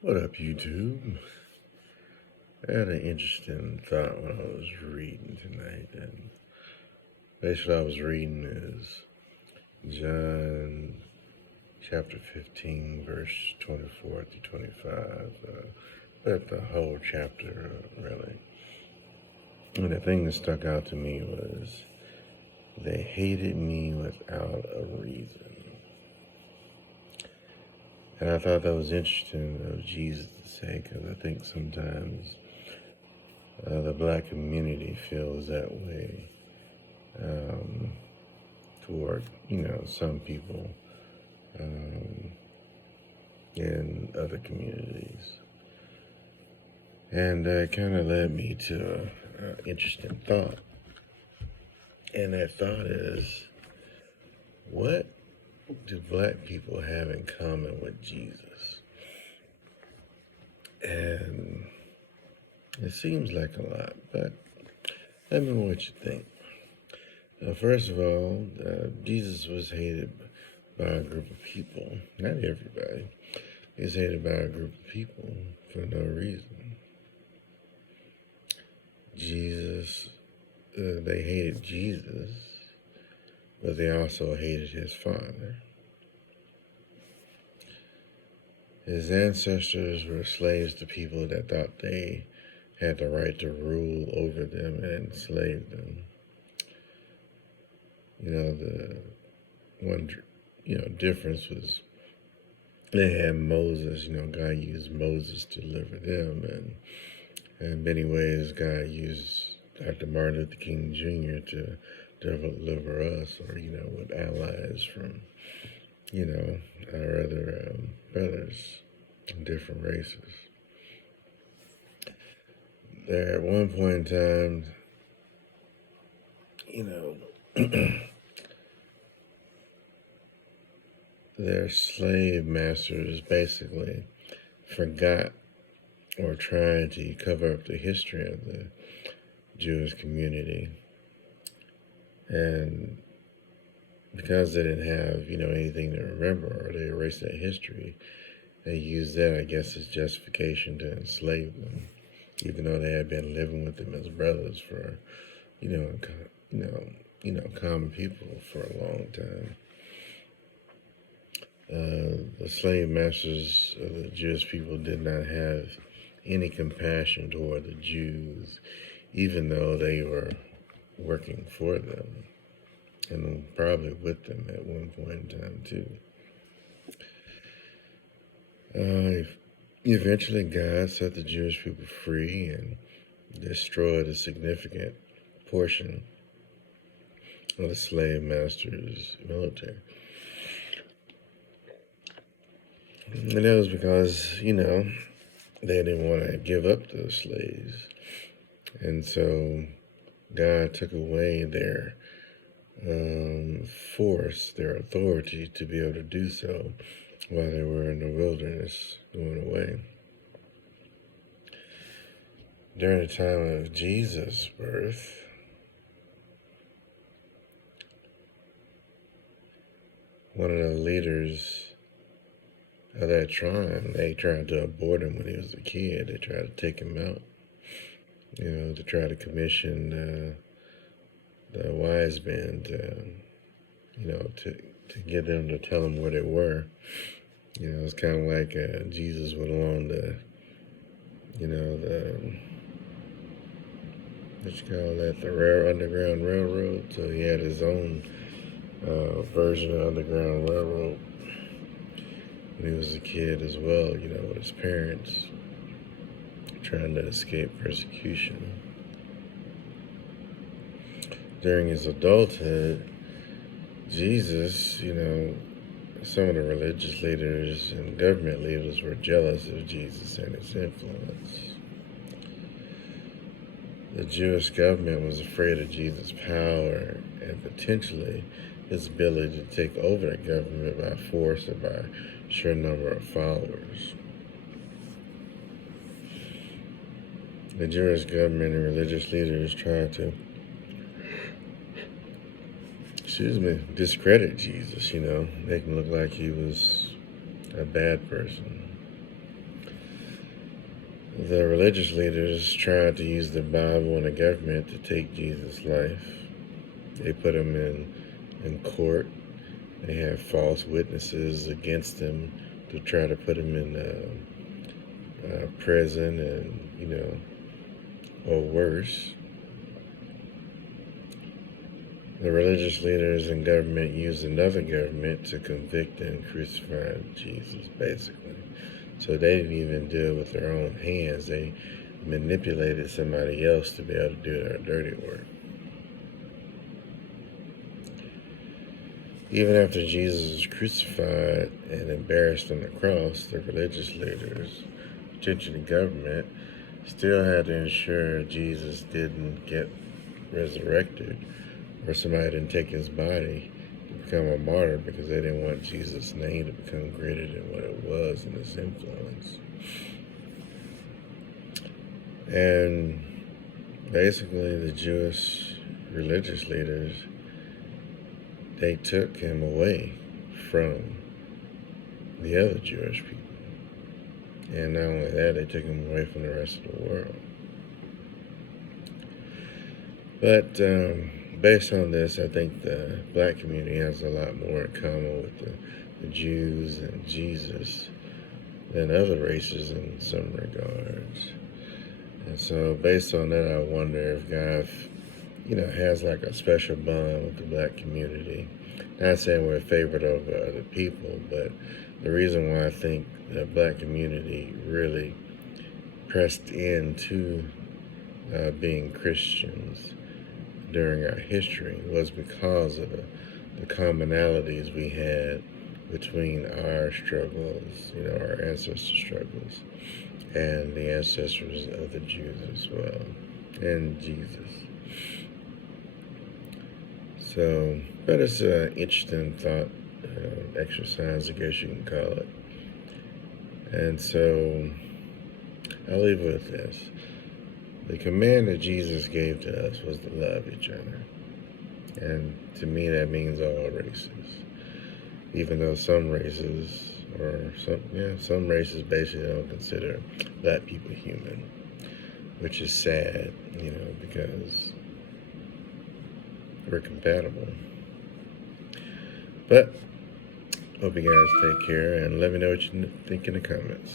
What up, YouTube? I had an interesting thought when I was reading tonight, and basically, what I was reading is John chapter 15, verse 24 through 25, but the whole chapter, really. And the thing that stuck out to me was they hated me without a reason. And I thought that was interesting of Jesus to say, because I think sometimes the black community feels that way toward, some people in other communities. And that kind of led me to an interesting thought. And that thought is, what do black people have in common with Jesus? And it seems like a lot, but let me know what you think. First of all, Jesus was hated by a group of people. Not everybody. He was hated by a group of people for no reason. They hated Jesus, but they also hated his Father. His ancestors were slaves to people that thought they had the right to rule over them and enslave them. The one, difference was they had Moses. God used Moses to deliver them, and in many ways, God used Dr. Martin Luther King Jr. to deliver us, or, with allies from, our other brothers in different races. There, at one point in time, their slave masters basically forgot or tried to cover up the history of the Jewish community. And because they didn't have, anything to remember, or they erased that history, they used that, I guess, as justification to enslave them, even though they had been living with them as brothers for, common people for a long time. The slave masters of the Jewish people did not have any compassion toward the Jews, even though they were working for them and probably with them at one point in time too. Eventually, God set the Jewish people free and destroyed a significant portion of the slave masters' military. And that was because, they didn't want to give up the slaves. And so God took away their force, their authority to be able to do so while they were in the wilderness going away. During the time of Jesus' birth, one of the leaders of that tribe, they tried to abort him when he was a kid. They tried to take him out, to try to commission the wise men to get them to tell them where they were. It's kind of like Jesus went along the the Underground Railroad. So he had his own version of Underground Railroad when he was a kid as well, with his parents, trying to escape persecution. During his adulthood, Jesus, some of the religious leaders and government leaders were jealous of Jesus and his influence. The Jewish government was afraid of Jesus' power and potentially his ability to take over the government by force or by a sheer number of followers. The Jewish government and religious leaders tried to discredit Jesus, make him look like he was a bad person. The religious leaders tried to use the Bible and the government to take Jesus' life. They put him in court. They had false witnesses against him to try to put him in prison and, or worse. The religious leaders and government used another government to convict and crucify Jesus, basically. So they didn't even deal with their own hands. They manipulated somebody else to be able to do their dirty work. Even after Jesus was crucified and embarrassed on the cross, the religious leaders, potentially the government, still had to ensure Jesus didn't get resurrected or somebody didn't take his body to become a martyr, because they didn't want Jesus' name to become greater than what it was and his influence. And basically the Jewish religious leaders, they took him away from the other Jewish people. And not only that, they took him away from the rest of the world. But based on this, I think the black community has a lot more in common with the Jews and Jesus than other races in some regards. And so based on that, I wonder if God, has like a special bond with the black community. Not saying we're favored over other people, but the reason why I think the black community really pressed into being Christians during our history was because of the commonalities we had between our struggles, our ancestor struggles, and the ancestors of the Jews as well, and Jesus. So, but it's an interesting thought exercise, I guess you can call it. And so, I'll leave it with this. The command that Jesus gave to us was to love each other. And to me, that means all races. Even though some races, some races basically don't consider black people human, which is sad, because we're compatible. But hope you guys take care, and let me know what you think in the comments.